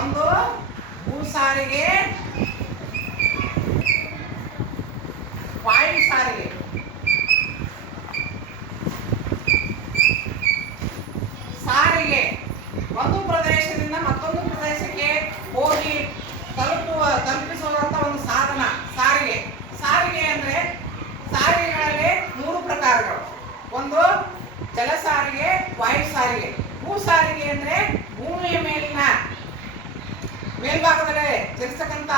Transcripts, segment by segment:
ಒಂದು ಭೂ ಸಾರಿಗೆ, ವಾಯು ಸಾರಿಗೆ. ಸಾರಿಗೆ ಒಂದು ಪ್ರದೇಶದಿಂದ ಮತ್ತೊಂದು ಪ್ರದೇಶಕ್ಕೆ ಹೋಗಿ ತಲುಪಿಸುವಂತ ಒಂದು ಸಾಧನ ಸಾರಿಗೆ. ಸಾರಿಗೆ ಅಂದ್ರೆ ಸಾರಿಗೆಗಳಲ್ಲಿ 3 ಪ್ರಕಾರಗಳು. ಒಂದು ಜಲ ಸಾರಿಗೆ, ವಾಯು ಸಾರಿಗೆ. ಭೂ ಸಾರಿಗೆ ಅಂದ್ರೆ ಭೂಮಿಯ ಮೇಲ್ಭಾಗದಲ್ಲಿ ಚಲಿಸತಕ್ಕಂತ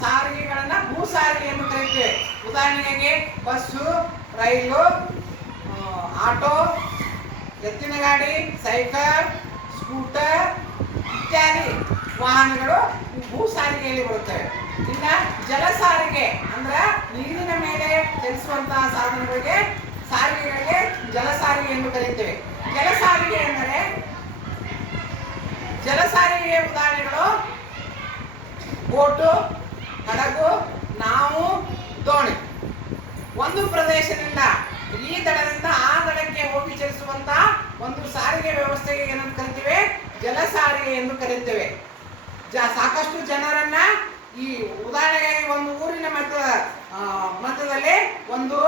ಸಾರಿಗೆಗಳನ್ನ ಭೂ ಸಾರಿಗೆ ಎಂದು ಕರೀತೇವೆ. ಉದಾಹರಣೆಗೆ ಬಸ್ಸು, ರೈಲು, ಆಟೋ, ಎತ್ತಿನ ಗಾಡಿ, ಸೈಕಲ್, ಸ್ಕೂಟರ್ ಇತ್ಯಾದಿ ವಾಹನಗಳು ಭೂ ಸಾರಿಗೆಯಲ್ಲಿ ಬರುತ್ತವೆ. ಇನ್ನ ಜಲ ಸಾರಿಗೆ ಅಂದ್ರೆ ನೀರಿನ ಮೇಲೆ ಚಲಿಸುವಂತಹ ಸಾಧನಗಳಿಗೆ ಸಾರಿಗೆಗಳಿಗೆ ಜಲ ಸಾರಿಗೆ ಎಂದು ಕರೀತೇವೆ. ಜಲ ಸಾರಿಗೆ ಎಂದರೆ ಜಲ ಸಾರಿಗೆಯ ಉದಾಹರಣೆಗಳು ಬೋಟು, ಹಡಗು, ನಾವು, ದೋಣಿ. ಒಂದು ಪ್ರದೇಶದಿಂದ ಈ ದಡದಿಂದ ಆ ದಡಕ್ಕೆ ಹೋಗಿ ಚಲಿಸುವಂತ ಒಂದು ಸಾರಿಗೆ ವ್ಯವಸ್ಥೆಗೆ ಏನಂತ ಕರಿತೇವೆ? ಜಲ ಸಾರಿಗೆ ಎಂದು ಕರೀತೇವೆ. ಸಾಕಷ್ಟು ಜನರನ್ನ ಈ ಉದಾಹರಣೆಗೆ ಒಂದು ಊರಿನ ಮಧ್ಯದಲ್ಲಿ ಒಂದು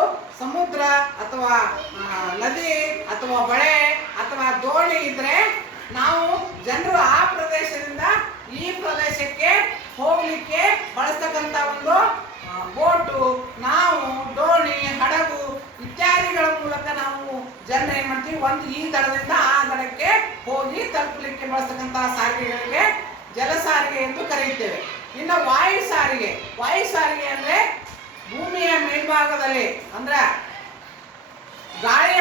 ಸಮುದ್ರ ಅಥವಾ ನದಿ ಅಥವಾ ಹೊಳೆ ಅಥವಾ ದೋಣಿ ಇದ್ರೆ ನಾವು ಜನರು ಆ ಪ್ರದೇಶದಿಂದ ಈ ಪ್ರದೇಶಕ್ಕೆ ಹೋಗ್ಲಿಕ್ಕೆ ಬಳಸ್ತಕ್ಕಂಥ ಒಂದು ಬೋಟು, ನಾವು, ದೋಣಿ, ಹಡಗು ಇತ್ಯಾದಿಗಳ ಮೂಲಕ ನಾವು ಜನರು ಏನ್ ಮಾಡ್ತೀವಿ, ಒಂದು ಈ ದಡದಿಂದ ಆ ದಡಕ್ಕೆ ಹೋಗಿ ತಲುಪಲಿಕ್ಕೆ ಬಳಸ್ತಕ್ಕಂತಹ ಸಾರಿಗೆಗಳಿಗೆ ಜಲ ಸಾರಿಗೆ ಎಂದು ಕರೆಯುತ್ತೇವೆ. ಇನ್ನು ವಾಯು ಸಾರಿಗೆ. ವಾಯು ಸಾರಿಗೆ ಅಂದ್ರೆ ಭೂಮಿಯ ಮೇಲ್ಭಾಗದಲ್ಲಿ ಅಂದ್ರೆ ಗಾಳಿಯ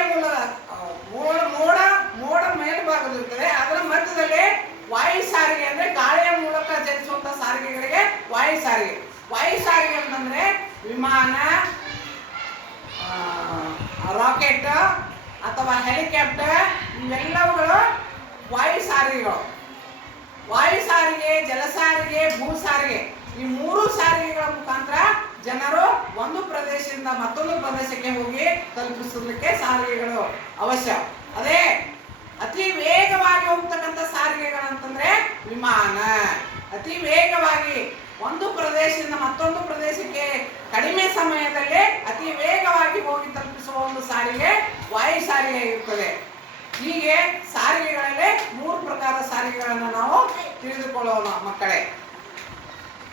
ಮೋಡ ಮೇಲ್ಭಾಗದಿರ್ತದೆ, ಅದರ ಮಧ್ಯದಲ್ಲಿ ವಾಯು ಸಾರಿಗೆ ಅಂದ್ರೆ ಗಾಳಿಯ ಮೂಲಕ ಚಲಿಸುವಂತ ಸಾರಿಗೆಗಳಿಗೆ ವಾಯು ಸಾರಿಗೆ. ವಾಯು ಸಾರಿಗೆ ಅಂತಂದ್ರೆ ವಿಮಾನ, ರಾಕೆಟ್ ಅಥವಾ ಹೆಲಿಕಾಪ್ಟರ್ ಇವೆಲ್ಲವುಗಳು ವಾಯು ಸಾರಿಗೆಗಳು. ವಾಯು ಸಾರಿಗೆ, ಜಲ ಸಾರಿಗೆ, ಭೂ ಸಾರಿಗೆ ಈ 3 ಸಾರಿಗೆಗಳ ಮುಖಾಂತರ ಜನರು ಒಂದು ಪ್ರದೇಶದಿಂದ ಮತ್ತೊಂದು ಪ್ರದೇಶಕ್ಕೆ ಹೋಗಿ ತಲುಪಿಸಲಿಕ್ಕೆ ಸಾರಿಗೆಗಳು ಅವಶ್ಯ. ಅದೇ ಅತಿ ವೇಗವಾಗಿ ಹೋಗ್ತಕ್ಕಂಥ ಸಾರಿಗೆಗಳಂತಂದ್ರೆ ವಿಮಾನ. ಅತಿ ವೇಗವಾಗಿ ಒಂದು ಪ್ರದೇಶದಿಂದ ಮತ್ತೊಂದು ಪ್ರದೇಶಕ್ಕೆ ಕಡಿಮೆ ಸಮಯದಲ್ಲಿ ಅತಿ ವೇಗವಾಗಿ ಹೋಗಿ ತಲುಪಿಸುವ ಒಂದು ಸಾರಿಗೆ ವಾಯು ಸಾರಿಗೆ ಇರುತ್ತದೆ. ಹೀಗೆ ಸಾರಿಗೆಗಳಲ್ಲಿ 3 ಪ್ರಕಾರದ ಸಾರಿಗೆಗಳನ್ನು ನಾವು ತಿಳಿದುಕೊಳ್ಳೋಣ ಮಕ್ಕಳೇ.